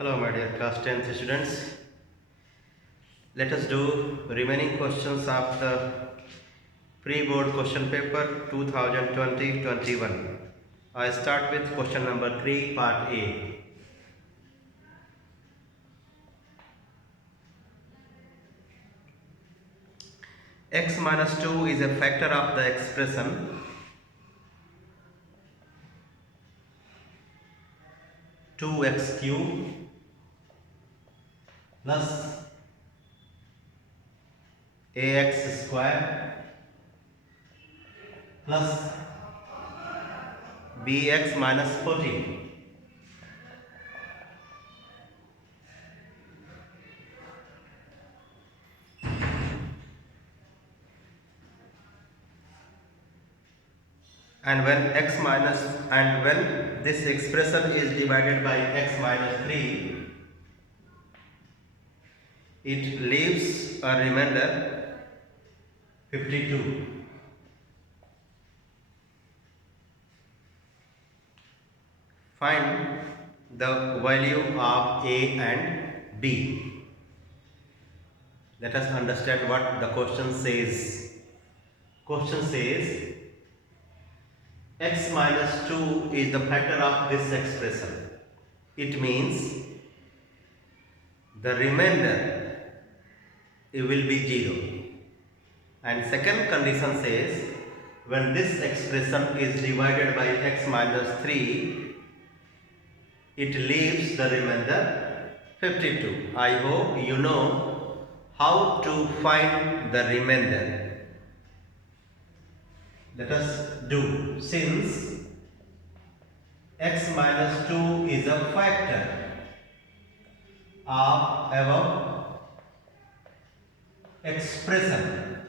Hello my dear class 10 students. Let us do remaining questions of the pre-board question paper 2020-21. I start with question number 3 part A. X minus 2 is a factor of the expression 2x cube plus ax square plus bx minus 14. And when this expression is divided by x minus 3, it leaves a remainder 52. Find the value of a and b. Let us understand what the question says. Question says x minus 2 is the factor of this expression. It means the remainder it will be 0. And second condition says when this expression is divided by x minus 3, it leaves the remainder 52. I hope you know how to find the remainder. Let us do. Since x minus 2 is a factor of above expression,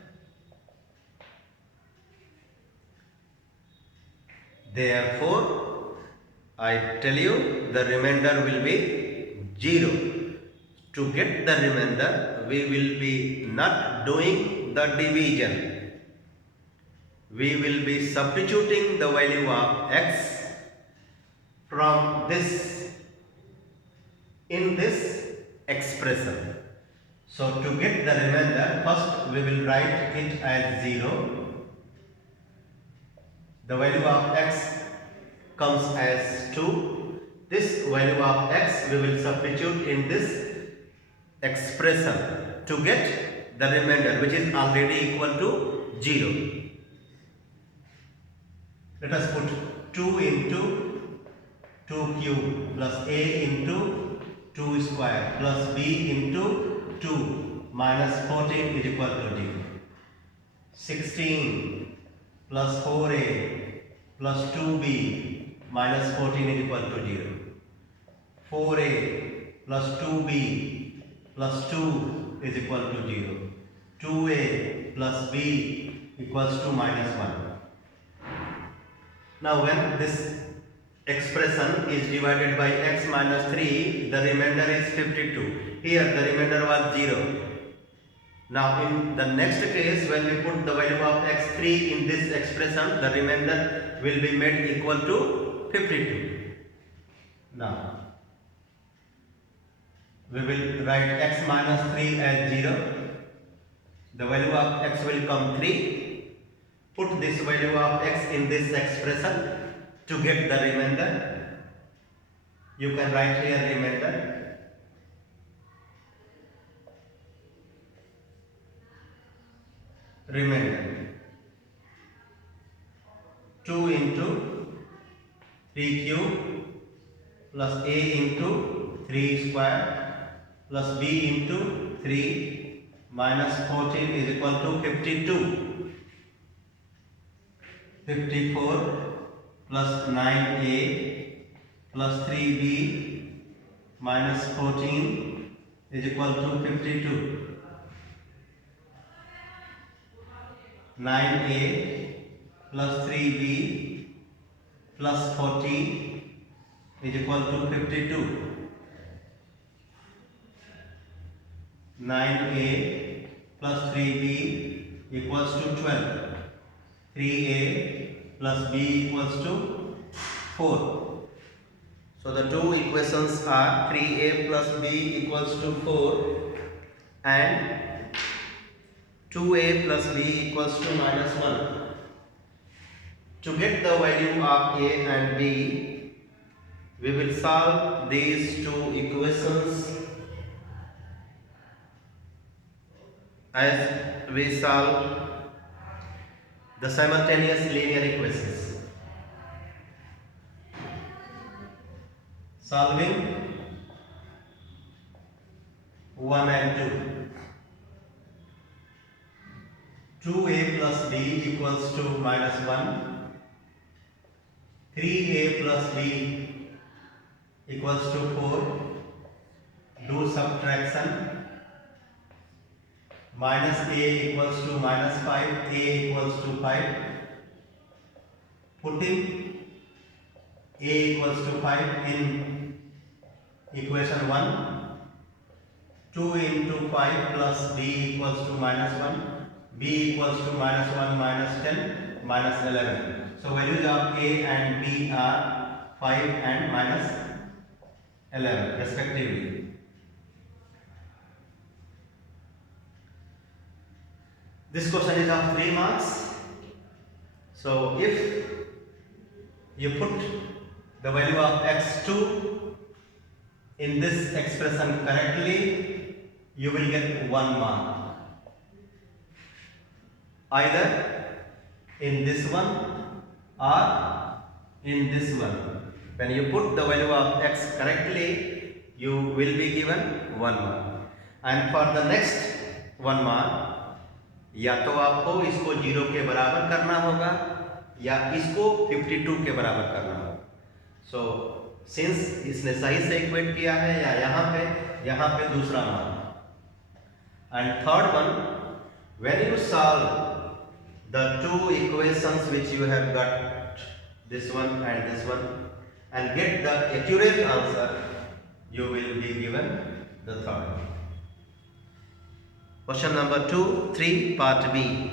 therefore I tell you the remainder will be 0. To get the remainder, we will be not doing the division. We will be substituting the value of x from this in this expression. So to get the remainder, first we will write it as 0. The value of x comes as 2. This value of x we will substitute in this expression to get the remainder, which is already equal to 0. Let us put 2 into 2 cube plus a into 2 square plus b into 2 minus 14 is equal to 0. 16 plus 4a plus 2b minus 14 is equal to 0. 4a plus 2b plus 2 is equal to 0. 2a plus b equals to minus 1. Now when this expression is divided by x minus 3, the remainder is 52. Here the remainder was 0. Now in the next case, when we put the value of x3 in this expression, the remainder will be made equal to 52. Now we will write x minus 3 as 0. The value of x will come 3. Put this value of x in this expression to get the remainder. You can write here remainder. Remainder 2 into 3 cube plus a into 3 square plus b into 3 minus 14 is equal to 52. 54 plus 9a plus 3b minus 14 is equal to 52. 9a plus 3b plus 14 is equal to 52. 9a plus 3b equals to 12. 3a plus b equals to 4. So the two equations are 3a plus b equals to 4 and 2a plus b equals to minus 1. To get the value of a and b, we will solve these two equations as we solve the simultaneous linear equations. Solving 1 and 2. 2a plus b equals to minus 1. 3a plus b equals to 4. Do subtraction. Minus a equals to minus 5. A equals to 5. Putting a equals to 5 in equation 1. 2 into 5 plus b equals to minus 1. B equals to minus 1 minus 10 minus 11. So values of a and b are 5 and minus 11 respectively. This question is of 3 marks. So if you put the value of x2 in this expression correctly, you will get 1 mark. Either in this one or in this one. When you put the value of x correctly, you will be given 1 mark. And for the next 1 mark, या तो आपको इसको 0 के बराबर करना होगा या इसको 52 के बराबर करना होगा. सो सिंस इसने सही से इक्वेट किया है या यहाँ पे दूसरा mark. And third one, when you solve the two equations which you have got, this one and this one, and get the accurate answer, you will be given the third. Question number 2, 3, part B.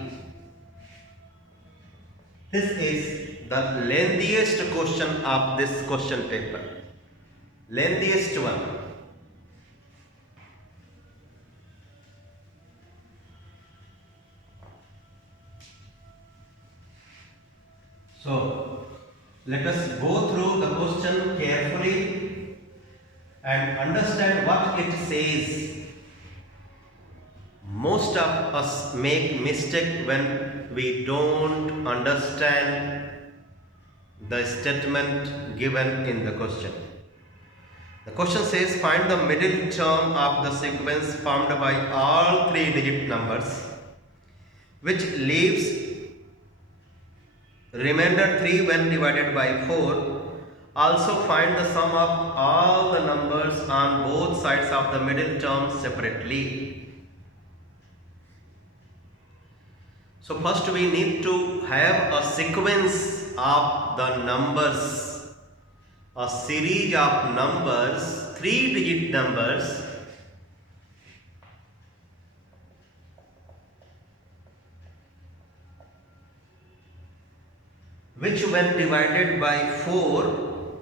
This is the lengthiest question of this question paper. Lengthiest one. So let us go through the question carefully and understand what it says. Most of us make mistake when we don't understand the statement given in the question. The question says, find the middle term of the sequence formed by all 3-digit numbers which leaves remainder 3 when divided by 4. Also find the sum of all the numbers on both sides of the middle term separately. So first we need to have a sequence of the numbers, a series of numbers, 3-digit numbers, which when divided by 4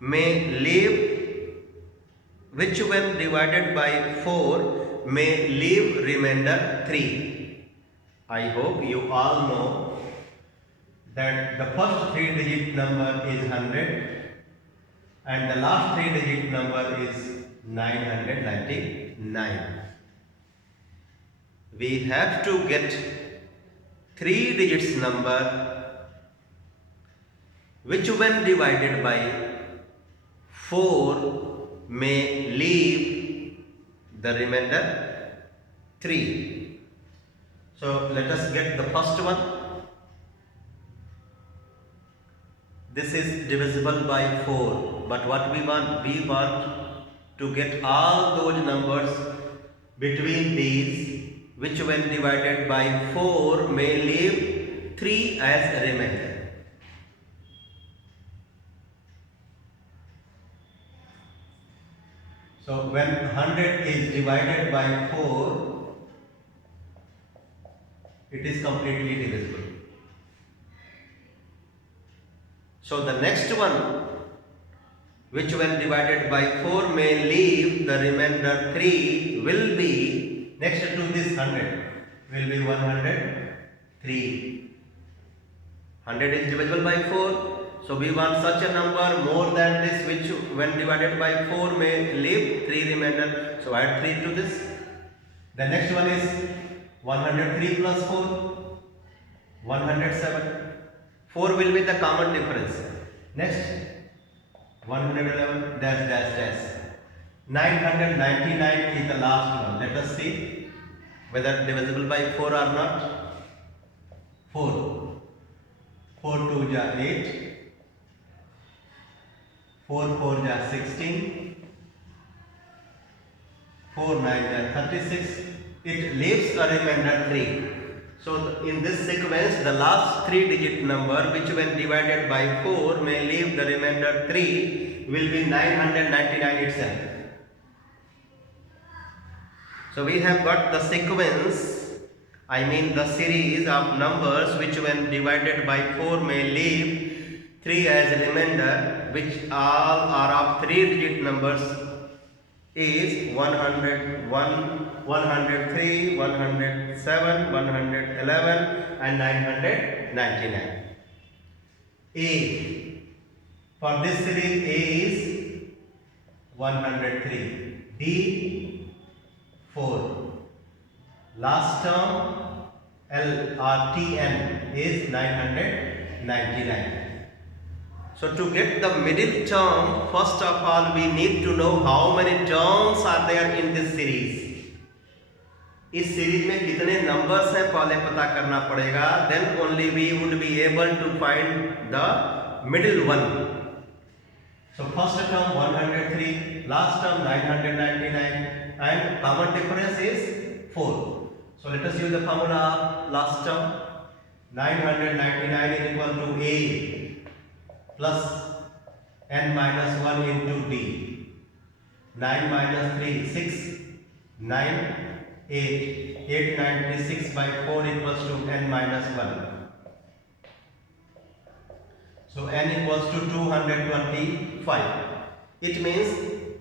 may leave remainder 3. I hope you all know that the first 3-digit number is 100 and the last 3-digit number is 999. We have to get 3 digits number which when divided by 4 may leave the remainder 3. So let us get the first one. This is divisible by 4, but what we want? We want to get all those numbers between these which when divided by 4 may leave 3 as a remainder. So when 100 is divided by 4, it is completely divisible. So the next one which when divided by 4 may leave the remainder 3 will be, next to this 100 will be 103. 100 is divisible by 4, so we want such a number more than this which when divided by 4 may leave 3 remainder, so add 3 to this. The next one is 103 plus 4, 107. 4 will be the common difference. Next 111 dash dash dash. 999 is the last one. Let us see whether divisible by 4 or not. 4 2 ja 8, 4 4 ja 16, 4 9 ja 36. It leaves a remainder 3. So in this sequence, the last 3-digit number which when divided by 4 may leave the remainder 3 will be 999 itself. So we have got the sequence, I mean the series of numbers which when divided by 4 may leave 3 as a remainder, which all are of 3-digit numbers, is 101, 103, 107, 111 and 999. A, for this series A is 103, D 4, last term L or TN is 999. So to get the middle term, first of all we need to know how many terms are there in this series. इस series में कितने numbers हैं पहले पता करना पड़ेगा, then only we would be able to find the middle one. So first term 103, last term 999 and common difference is 4. So let us use the formula of last term. 999 is equal to A plus n minus 1 into D. 9 minus 3 6, 9 8, 896 by 4 equals to n minus 1. So n equals to 225. It means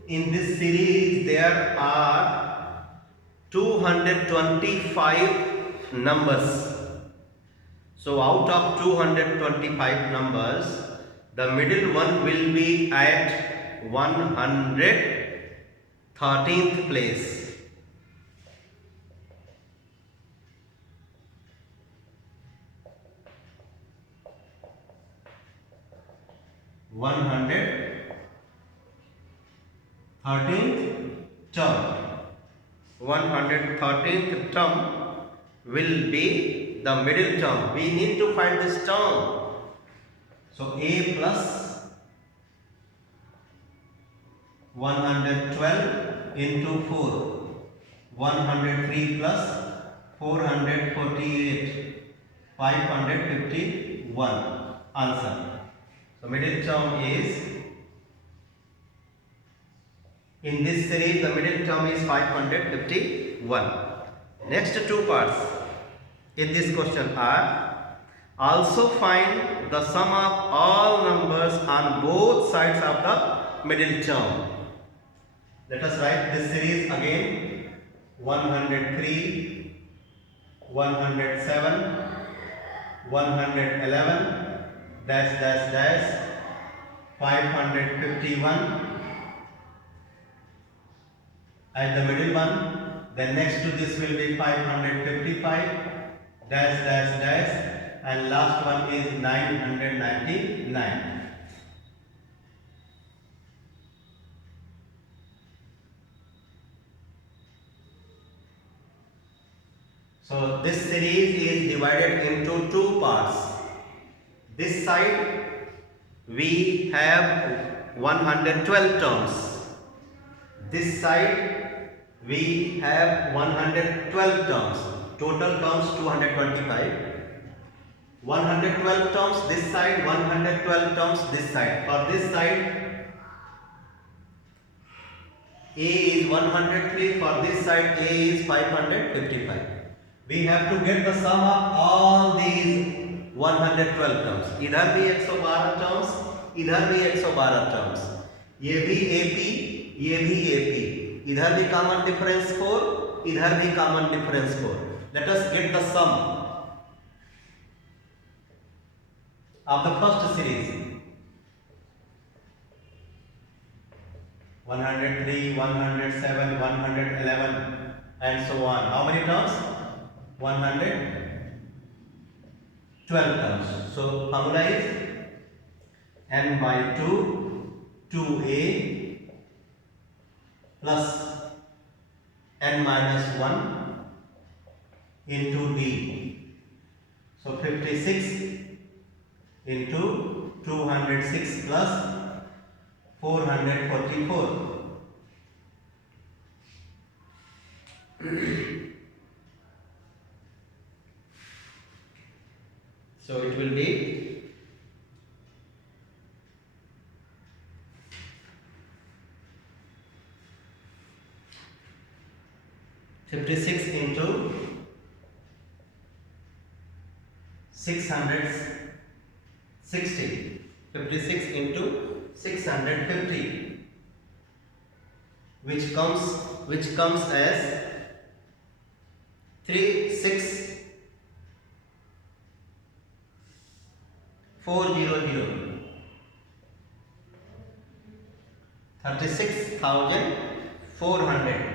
in this series there are 225 numbers. So out of 225 numbers, the middle one will be at 113th place. 113th term. 113th term will be the middle term. We need to find this term. So A plus 112 into 4, 103 plus 448, 551. Answer. So middle term is, in this series the middle term is 551. Next two parts in this question are, also find the sum of all numbers on both sides of the middle term. Let us write this series again. 103, 107, 111 dash dash dash, 551 at the middle one. Then next to this will be 555 dash dash dash, and last one is 999. So this series is divided into two parts. This side we have 112 terms. This side we have 112 terms. Total terms 225. 112 terms this side, 112 terms this side. For this side A is 103, for this side A is 555. We have to get the sum of all these 112 terms. इधर भी 112 terms, इधर भी 112 terms. ये भी AP, ये भी AP, इधर भी कॉमन डिफरेंस 4, इधर भी common difference 4. Let us get the sum of the first series. 103, 107, 111 and so on. How many terms? 112 terms. So formula is n by 2 2a plus n minus 1 into d. So 56 into 206 plus 444. So it will be 56 into 660. 56 into 650, which comes as 36400. 36,400.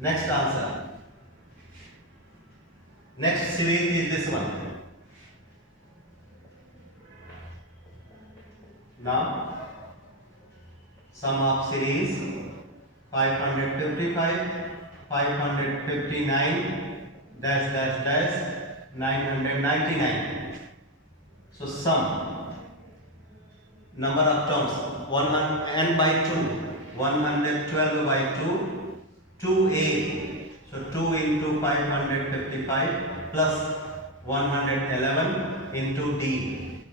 Next answer. Next series is this one. Now sum of series 555, 559 dash dash dash 999. So sum number of terms n by 2, 112 by 2, 2a. So 2 into 555 plus 111 into d.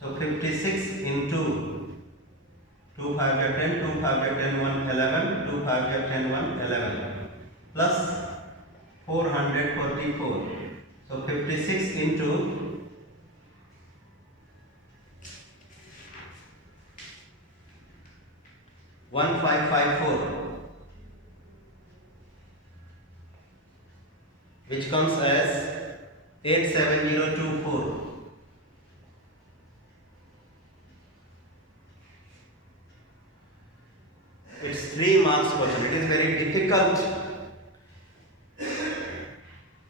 So 56 into 2 5 get 10, 2 5 get 10, 111, 2 5 get 10, 111 plus 444. So 56 into 1554, which comes as 87024. It's 3 marks question. It is very difficult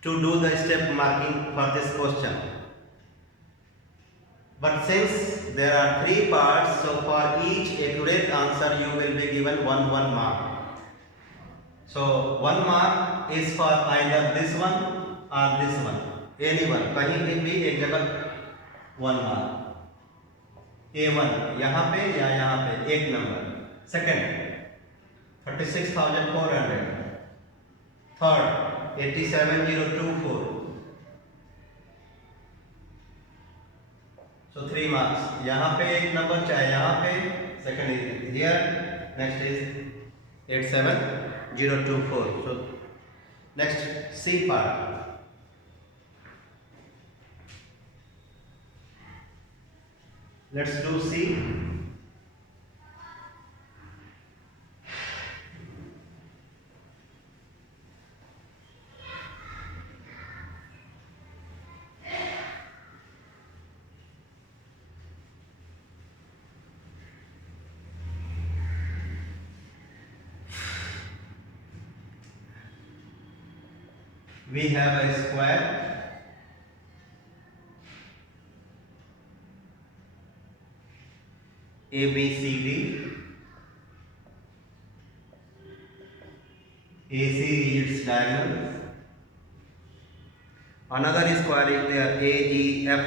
to do the step marking for this question. But since there are 3 parts, so for each accurate answer you will be given 1 mark. So 1 mark is for either this one or this one. Anyone, कहीं भी एक जगह 1 mark. A1 यहाँ पे या यहाँ पे एक number. Second 36,400. Third 87024. So 3 marks. यहाँ पे एक नंबर चाहे यहाँ पे. Second is here. Next is 87024. So next C part. Let's do C. We have a square ABCD. AC is its diagonal. Another square is there AEF.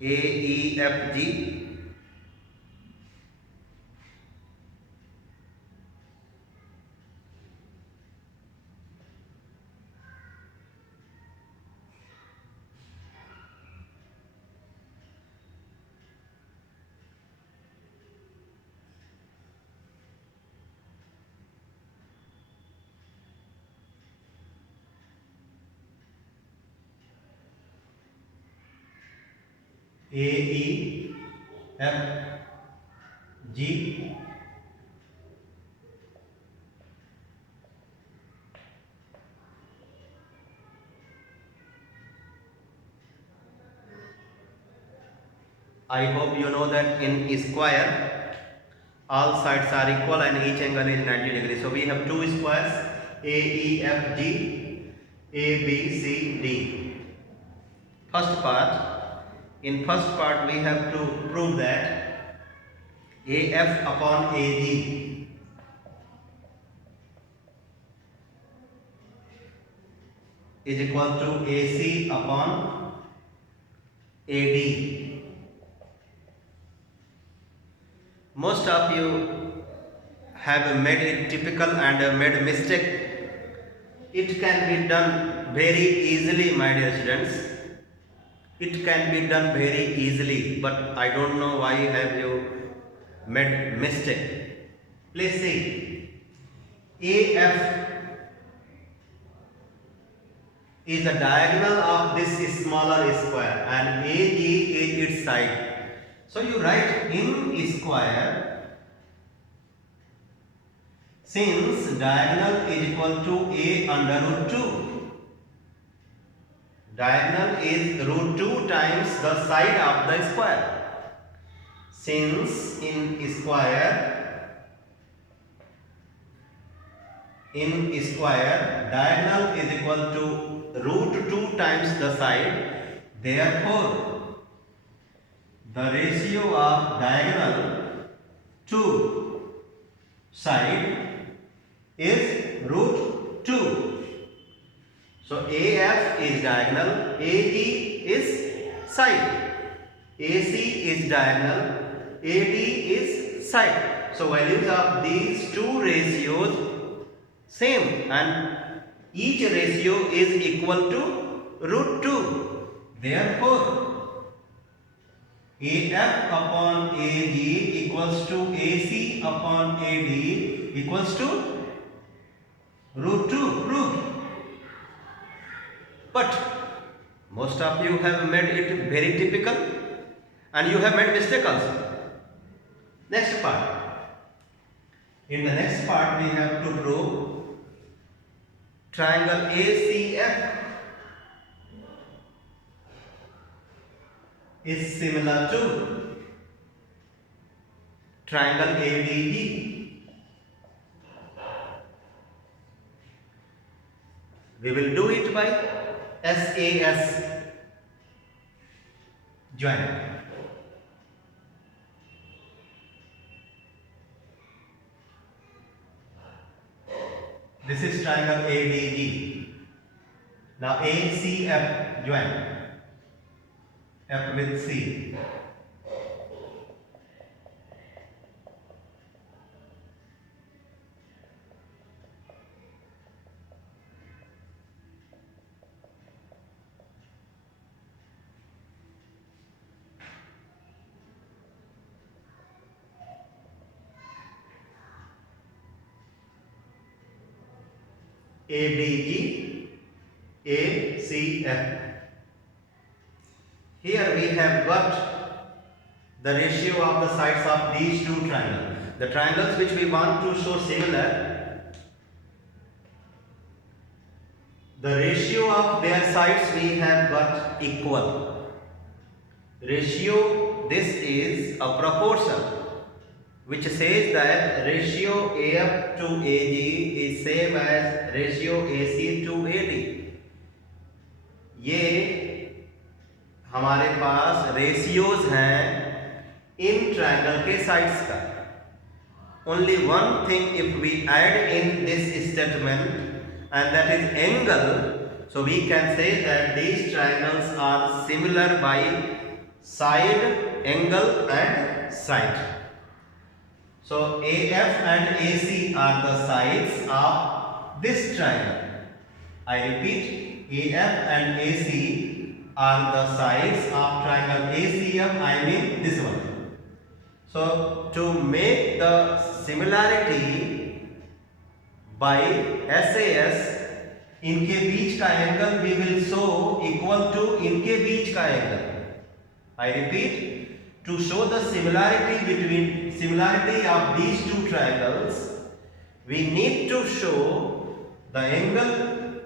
AEFG. AE F G I hope you know that in square all sides are equal and each angle is 90 degrees. So we have two squares AEFG, ABCD. First part, in first part we have to prove that AF upon AG is equal to AC upon AD. Most of you have made it typical and made mistake. It can be done very easily, my dear students. It can be done very easily, but I don't know why have you made mistake. Please see, AF is the diagonal of this smaller square and AG is its side. So you write in square, since diagonal is equal to A under root 2. Diagonal is root 2 times the side of the square. Since in square diagonal is equal to root 2 times the side, therefore the ratio of diagonal to side is root 2. So AF is diagonal, AG is side, AC is diagonal, AD is side. So values of these two ratios same and each ratio is equal to root 2. Therefore AF upon AG equals to AC upon AD equals to root 2 proved. But most of you have made it very typical and you have made mistake also. Next part. In the next part we have to prove triangle ACF is similar to triangle ADE. We will do it by SAS joint. This is triangle ADG. Now ACF join. F with C. ADG, ACF. Here we have got the ratio of the sides of these two triangles. The triangles which we want to show similar, the ratio of their sides we have got equal. Ratio, this is a proportion which says that ratio AF to AG is same as ratio AC to AD. ये हमारे पास ratios हैं in triangle के sides का. Only one thing if we add in this statement, and that is angle. So we can say that these triangles are similar by side, angle and side. So AF and AC are the sides of this triangle. I repeat, AF and AC are the sides of triangle ACF, I mean this one. So to make the similarity by SAS, इनके बीच का angle we will show equal to इनके बीच का angle. I repeat, to show the similarity of these two triangles, we need to show the angle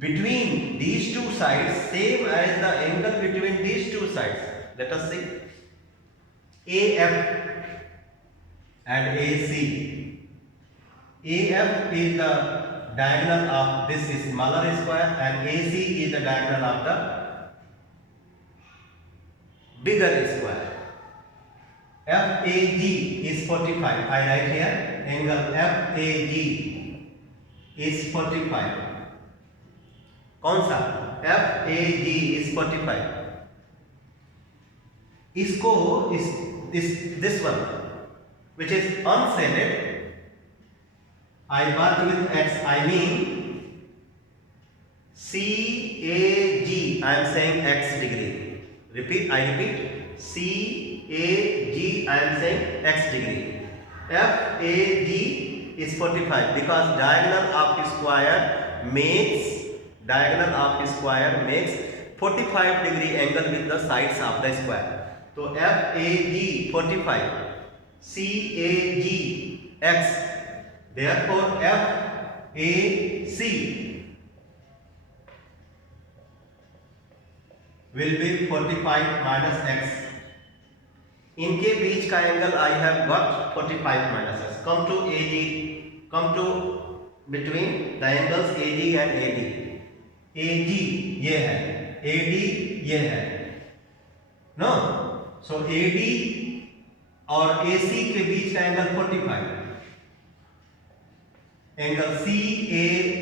between these two sides same as the angle between these two sides. Let us see. AF and AC. AF is the diagonal of this smaller square and AC is the diagonal of the bigger square. FAG is 45. I write here angle FAG is 45. कौन सा? FAG is 45. इसको this one which is unshaded, I work with X. I mean CAG. I am saying X degree. Repeat. I repeat. CAG. I am saying X degree. FAG is 45 because diagonal of square makes 45 degree angle with the sides of the square. So FAG 45, CAG X. Therefore FAC will be 45 minus X. इनके बीच का angle I have got 45 minus X. Come to AG. Come to between the angles AG and AD. AG ये है, AD ये है. No. So AD और AC के बीच का angle 45. Angle CAD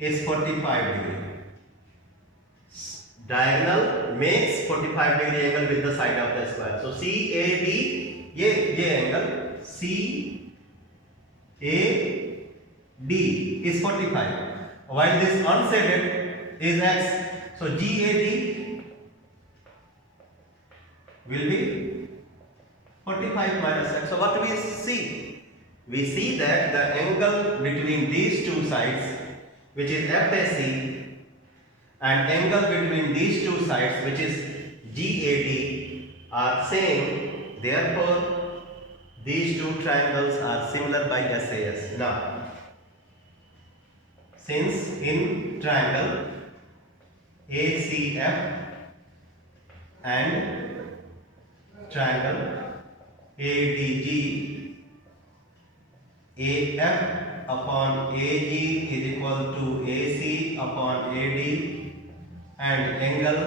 is 45 degree. Diagonal makes 45 degree angle with the side of the square. So CAD ये angle CAD is 45. While this unshaded is X. So GAD will be 45 minus X. So what do we see? We see that the angle between these two sides, which is FAC, and angle between these two sides, which is GAD, are same. Therefore, these two triangles are similar by SAS. Now, since in triangle ACF and triangle ADG, AF upon AG is equal to AC upon AD, and angle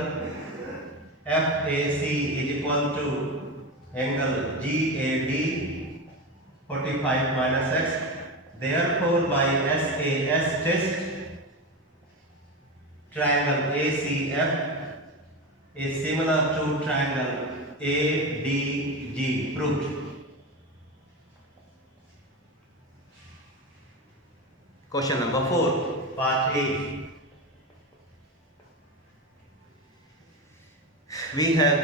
FAC is equal to angle GAD 45 minus X. Therefore, by SAS test, triangle ACF is similar to triangle ADG. Proved. Question number 4, part A. We have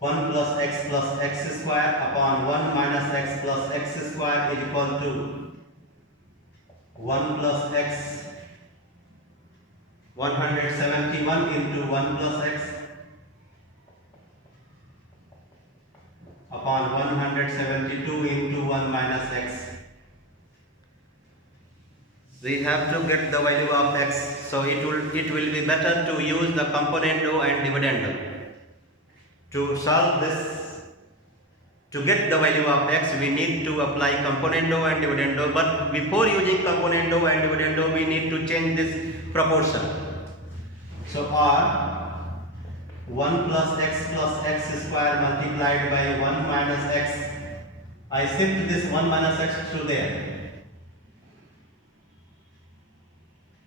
1 plus x square upon 1 minus x plus x square is equal to 1 plus x 171 into 1 plus x upon 172 into 1 minus x. We have to get the value of x, so it will be better to use the componendo and dividendo. To solve this, to get the value of x, we need to apply componendo and dividendo, but before using componendo and dividendo, we need to change this proportion. So R 1 plus x square multiplied by 1 minus x, I shift this 1 minus x to there,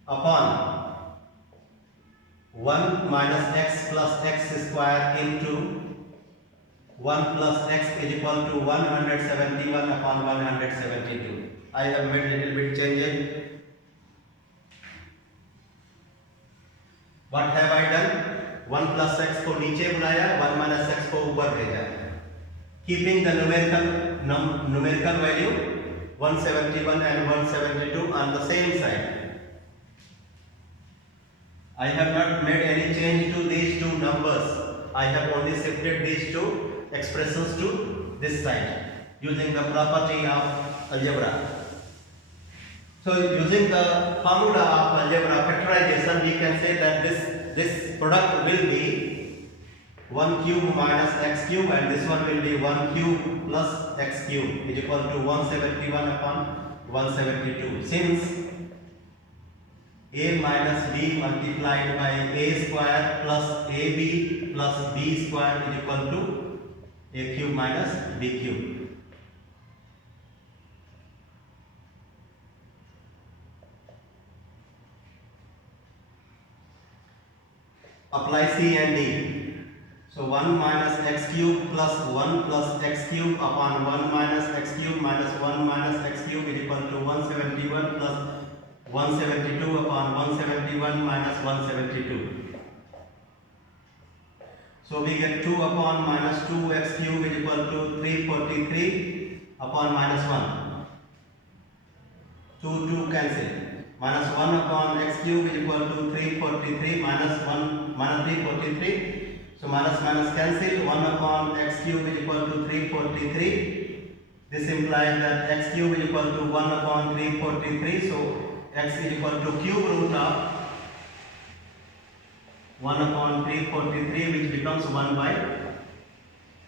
upon 1 minus x plus x square into 1 plus x is equal to 171 upon 172. I have made little bit changes. What have I done? 1 plus x को नीचे बुलाया, 1 minus x को ऊपर भेजा. Keeping the numerical value 171 and 172 on the same side. I have not made any change to these two numbers. I have only shifted these two expressions to this side using the property of algebra. So using the formula of algebra factorization, we can say that this product will be 1 cube minus x cube, and this one will be 1 cube plus x cube is equal to 171 upon 172. Since a minus b multiplied by a square plus ab plus b square is equal to a cube minus b cube. Apply C and D. So 1 minus x cube plus 1 plus x cube upon 1 minus x cube minus 1 minus x cube is equal to 171 plus 172 upon 171 minus 172. So we get 2 upon minus 2x cube is equal to 343 upon minus 1. 2 cancel. Minus 1 upon x cube is equal to 343 minus 1 minus 343. So minus minus cancel. 1 upon x cube is equal to 343. This implies that x cube is equal to 1 upon 343. So x is equal to cube root of 1 upon 343, which becomes 1 by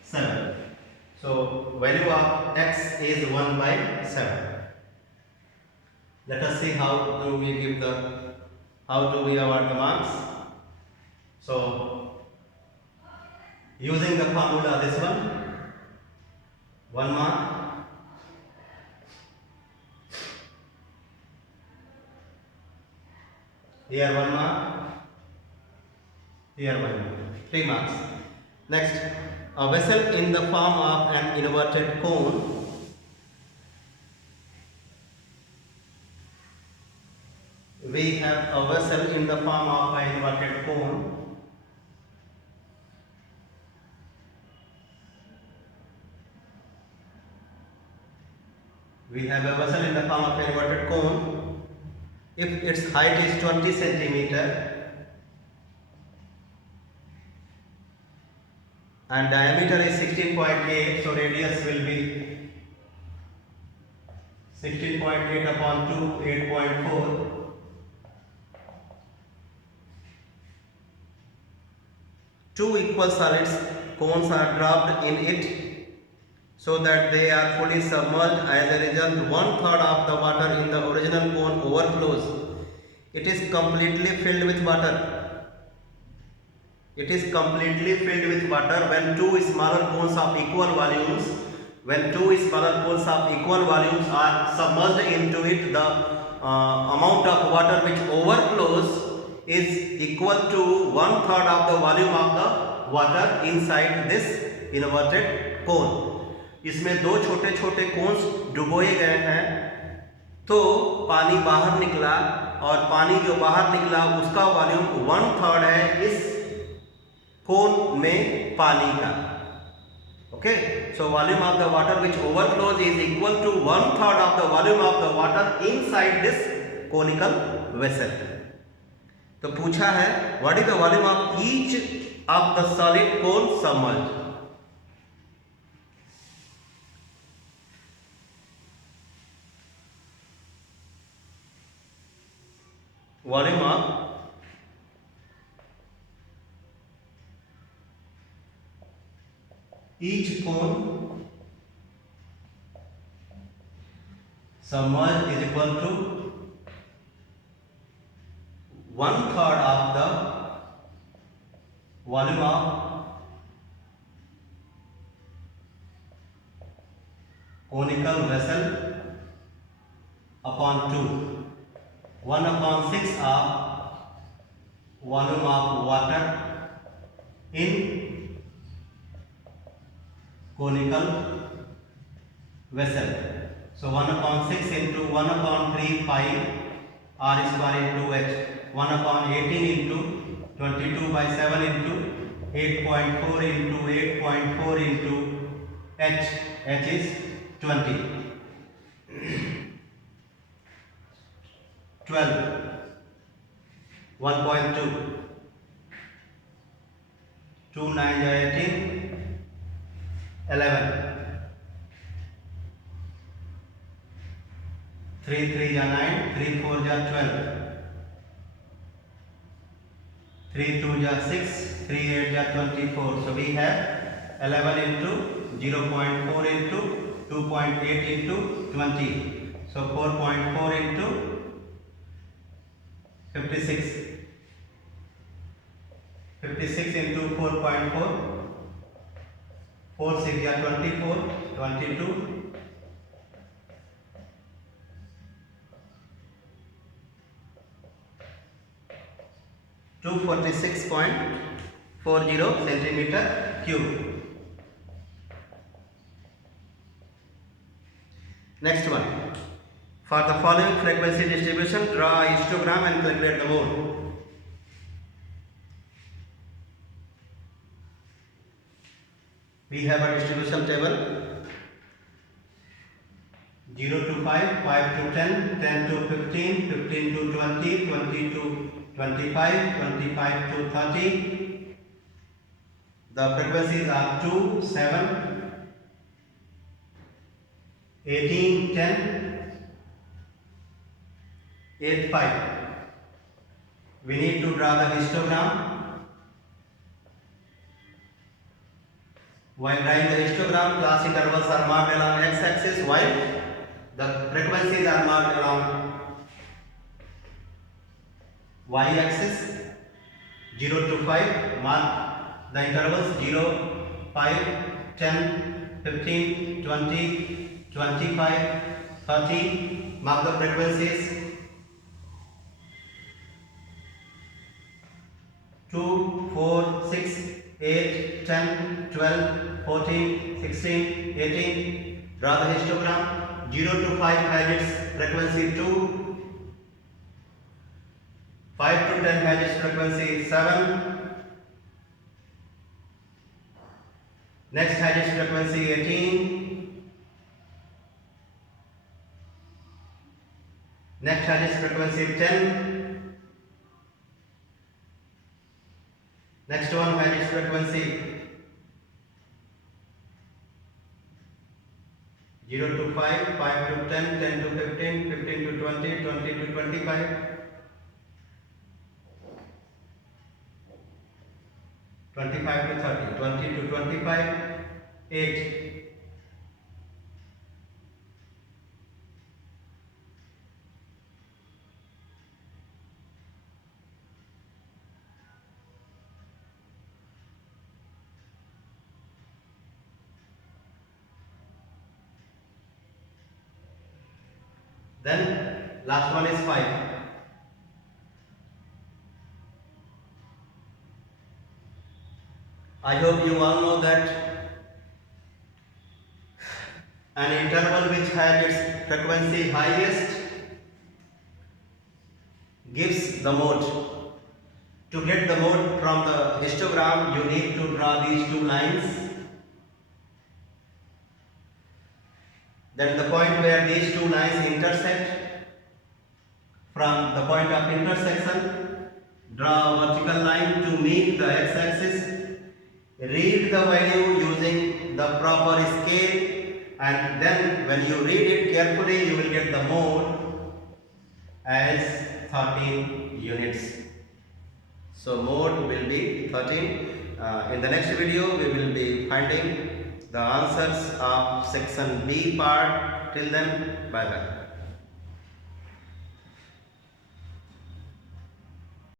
7. So value of x is 1 by 7. Let us see how do we award the marks. So using the formula, this one mark. Here 1 mark. Here 1 mark. 3 marks. Next, a vessel in the form of an inverted cone we have a vessel in the form of an inverted cone. We have a vessel in the form of an inverted cone. If its height is 20 centimeter and diameter is 16.8, so radius will be 16.8 upon 2, 8.4. Two equal solids cones are dropped in it so that they are fully submerged. As a result, 1/3 of the water in the original cone overflows. It is completely filled with water. It is completely filled with water when two smaller cones of equal volumes are submerged into it. The amount of water which overflows is equal to 1/3 of the volume of the water inside this inverted cone. इसमें दो छोटे छोटे cons डुबोए गए हैं, तो पानी बाहर निकला और पानी जो बाहर निकला उसका वॉल्यूम 1/3 है इस कोन में पानी का. Okay, so volume of the water which overflows is equal to 1/3 of the volume of the water inside this conical vessel. तो पूछा है what is the volume of each of the solid cone submerged. Volume of each cone submerged is equal to 1/3 of the volume of conical vessel upon 2. 1/6 of volume of water in conical vessel. So 1/6 into 1/3 pi r square into h. 1/18 into 22 by 7 into 8.4 into 8.4 into h. H is 20. 12. 1.2. 2 9 ja 18, 11. 3 3 ja 9, 3 4 ja 12. 3 2 ja 6, 3 8 ja 24. So we have 11 into 0.4 into 2.8 into 20. So 4.4 into 56. 56 into 4.4. 4 6 ja 24, 22. 246.40 centimeter cube. Next one. For the following frequency distribution, draw a histogram and calculate the mode. We have a distribution table. 0 to 5, 5 to 10, 10 to 15, 15 to 20, 20 to 25, 25 to 30. The frequencies are 2, 7, 18, 10, 8, 5. We need to draw the histogram. While drawing the histogram, class intervals are marked along x-axis, while the frequencies are marked along y-axis. 0 to 5, mark the intervals 0, 5, 10, 15, 20, 25, 30. Mark the frequencies. 2, 4, 6, 8, 10, 12, 14, 16, 18. Draw the histogram. 0 to 5 has its frequency 2. 5 to 10 has its frequency 7. Next has its frequency 18. Next has its frequency 10. Next one has its frequency 0 to 5, 5 to 10, 10 to 15, 15 to 20, 20 to 25. 25 to 30, 20 to 25, 8. Then last one is 5. I hope you all know that an interval which has its frequency highest gives the mode. To get the mode from the histogram, you need to draw these two lines. Then the point where these two lines intersect, from the point of intersection, draw a vertical line to meet the x-axis. Read the value using the proper scale, and then when you read it carefully, you will get the mode as 13 units. So mode will be 13. In the next video, we will be finding the answers of section B part. Till then, bye bye.